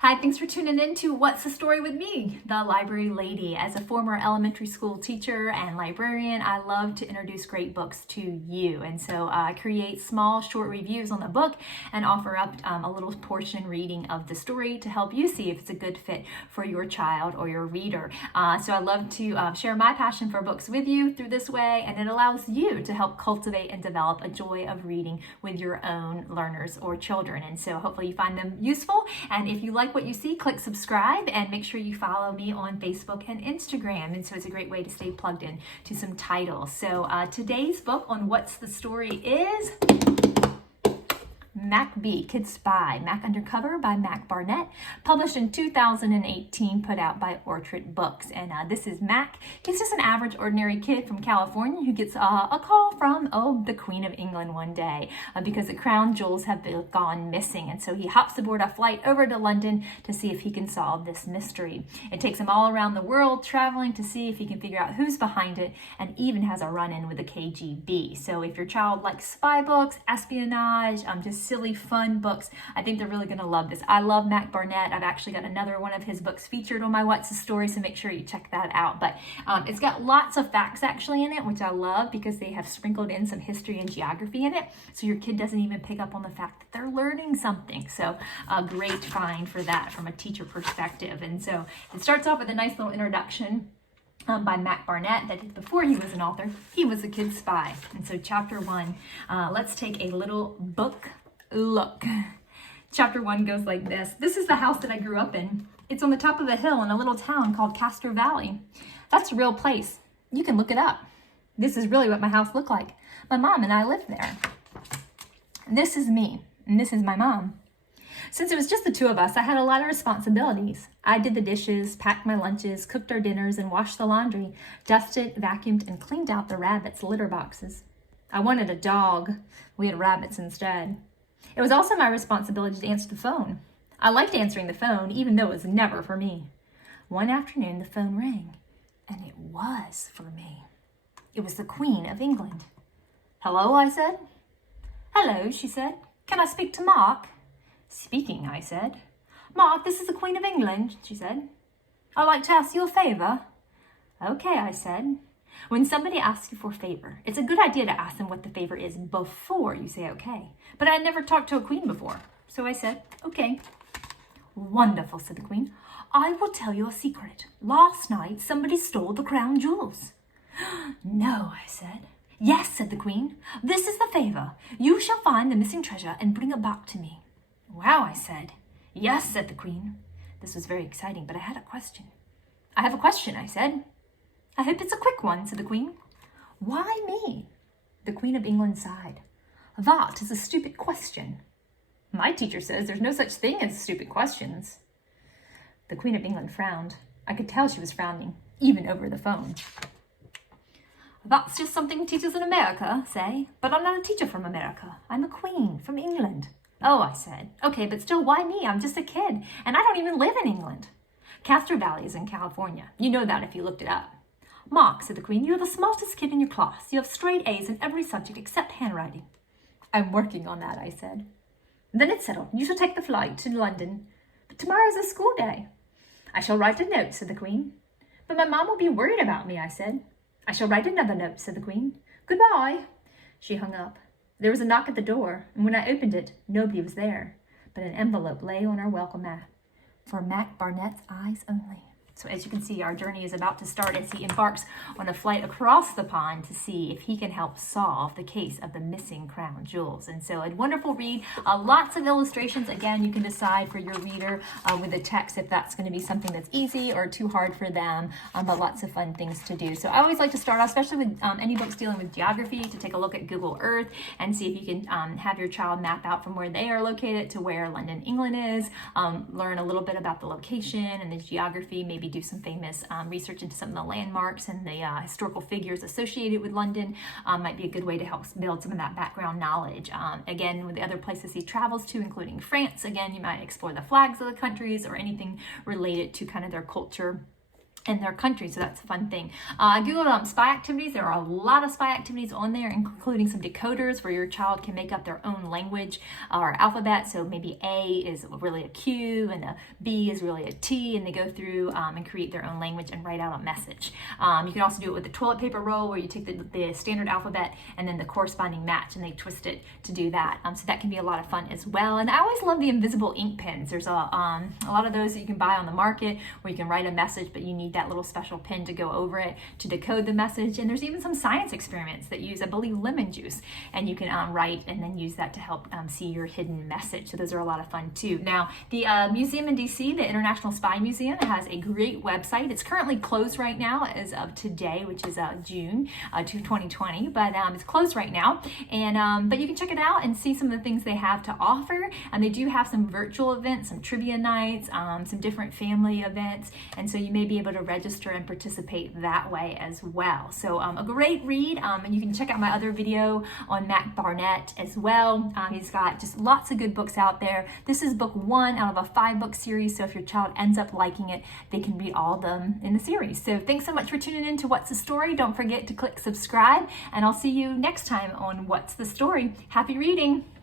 Hi, thanks for tuning in to What's the Story with me, the Library Lady. As a former elementary school teacher and librarian, I love to introduce great books to you. And so I create small, short reviews on the book and offer up a little portion reading of the story to help you see if it's a good fit for your child or your reader. So I love to share my passion for books with you through this way, and it allows you to help cultivate and develop a joy of reading with your own learners or children. And so hopefully you find them useful. And if you like what you see, click subscribe and make sure you follow me on Facebook and Instagram. And so it's a great way to stay plugged in to some titles. So today's book on What's the Story is Mac B, Kid Spy, Mac Undercover by Mac Barnett, published in 2018, put out by Orchard Books. And this is Mac. He's just an average, ordinary kid from California who gets a call from, the Queen of England one day because the crown jewels have gone missing. And so he hops aboard a flight over to London to see if he can solve this mystery. It takes him all around the world, traveling to see if he can figure out who's behind it, and even has a run-in with the KGB. So if your child likes spy books, espionage, just silly fun books, I think they're really going to love this. I love Mac Barnett. I've actually got another one of his books featured on my What's the Story, so make sure you check that out. But it's got lots of facts actually in it, which I love because they have sprinkled in some history and geography in it, so your kid doesn't even pick up on the fact that they're learning something. So a great find for that from a teacher perspective. And so it starts off with a nice little introduction by Mac Barnett, that before he was an author, he was a kid spy. And so chapter 1, let's take a little book look. Chapter 1 goes like this. This is the house that I grew up in. It's on the top of a hill in a little town called Castro Valley. That's a real place. You can look it up. This is really what my house looked like. My mom and I lived there. This is me, and this is my mom. Since it was just the two of us, I had a lot of responsibilities. I did the dishes, packed my lunches, cooked our dinners, and washed the laundry, dusted, vacuumed, and cleaned out the rabbits' litter boxes. I wanted a dog. We had rabbits instead. It was also my responsibility to answer the phone. I liked answering the phone, even though it was never for me. One afternoon, the phone rang, and it was for me. It was the Queen of England. "Hello," I said. "Hello," she said. "Can I speak to Mark?" "Speaking," I said. "Mark, this is the Queen of England," she said. "I'd like to ask you a favor." "Okay," I said. When somebody asks you for a favor, it's a good idea to ask them what the favor is before you say okay. But I had never talked to a queen before, so I said, "Okay." "Wonderful," said the Queen. "I will tell you a secret. Last night, somebody stole the crown jewels." "No," I said. "Yes," said the Queen. "This is the favor. You shall find the missing treasure and bring it back to me." "Wow," I said. "Yes," said the Queen. This was very exciting, but I had a question. "I have a question," I said. "I hope it's a quick one," said the Queen. "Why me?" The Queen of England sighed. "That is a stupid question. My teacher says there's no such thing as stupid questions." The Queen of England frowned. I could tell she was frowning, even over the phone. "That's just something teachers in America say, but I'm not a teacher from America. I'm a queen from England." "Oh," I said. "Okay, but still, why me? I'm just a kid, and I don't even live in England." "Castro Valley is in California. You know that if you looked it up." "Mark," said the Queen, "you're the smartest kid in your class. You have straight A's in every subject except handwriting." "I'm working on that," I said. "Then it's settled. You shall take the flight to London. But tomorrow's a school day." "I shall write a note," said the Queen. "But my mom will be worried about me," I said. "I shall write another note," said the Queen. "Goodbye." She hung up. There was a knock at the door, and when I opened it, nobody was there, but an envelope lay on our welcome mat. "For Mac Barnett's eyes only." So as you can see, our journey is about to start as he embarks on a flight across the pond to see if he can help solve the case of the missing crown jewels. And so a wonderful read, lots of illustrations. Again, you can decide for your reader with the text if that's going to be something that's easy or too hard for them, but lots of fun things to do. So I always like to start off, especially with any books dealing with geography, to take a look at Google Earth and see if you can have your child map out from where they are located to where London, England is, learn a little bit about the location and the geography, maybe do some famous research into some of the landmarks and the historical figures associated with London. Might be a good way to help build some of that background knowledge. Again, with the other places he travels to, including France, again, you might explore the flags of the countries or anything related to kind of their culture in their country, so that's a fun thing. I googled spy activities. There are a lot of spy activities on there, including some decoders where your child can make up their own language or alphabet. So maybe A is really a Q and a B is really a T, and they go through and create their own language and write out a message. You can also do it with the toilet paper roll, where you take the standard alphabet and then the corresponding match, and they twist it to do that. So that can be a lot of fun as well. And I always love the invisible ink pens. There's a lot of those that you can buy on the market where you can write a message, but you need that little special pen to go over it to decode the message. And there's even some science experiments that use, I believe, lemon juice, and you can write and then use that to help see your hidden message. So those are a lot of fun too. Now, the museum in DC, the International Spy Museum, has a great website. It's currently closed right now as of today, which is June 2020, but it's closed right now. And but you can check it out and see some of the things they have to offer. And they do have some virtual events, some trivia nights, some different family events, and so you may be able to register and participate that way as well. So a great read, and you can check out my other video on Mac Barnett as well. He's got just lots of good books out there. This is book 1 out of a 5-book series, so if your child ends up liking it, they can read all of them in the series. So thanks so much for tuning in to What's the Story. Don't forget to click subscribe, and I'll see you next time on What's the Story. Happy reading!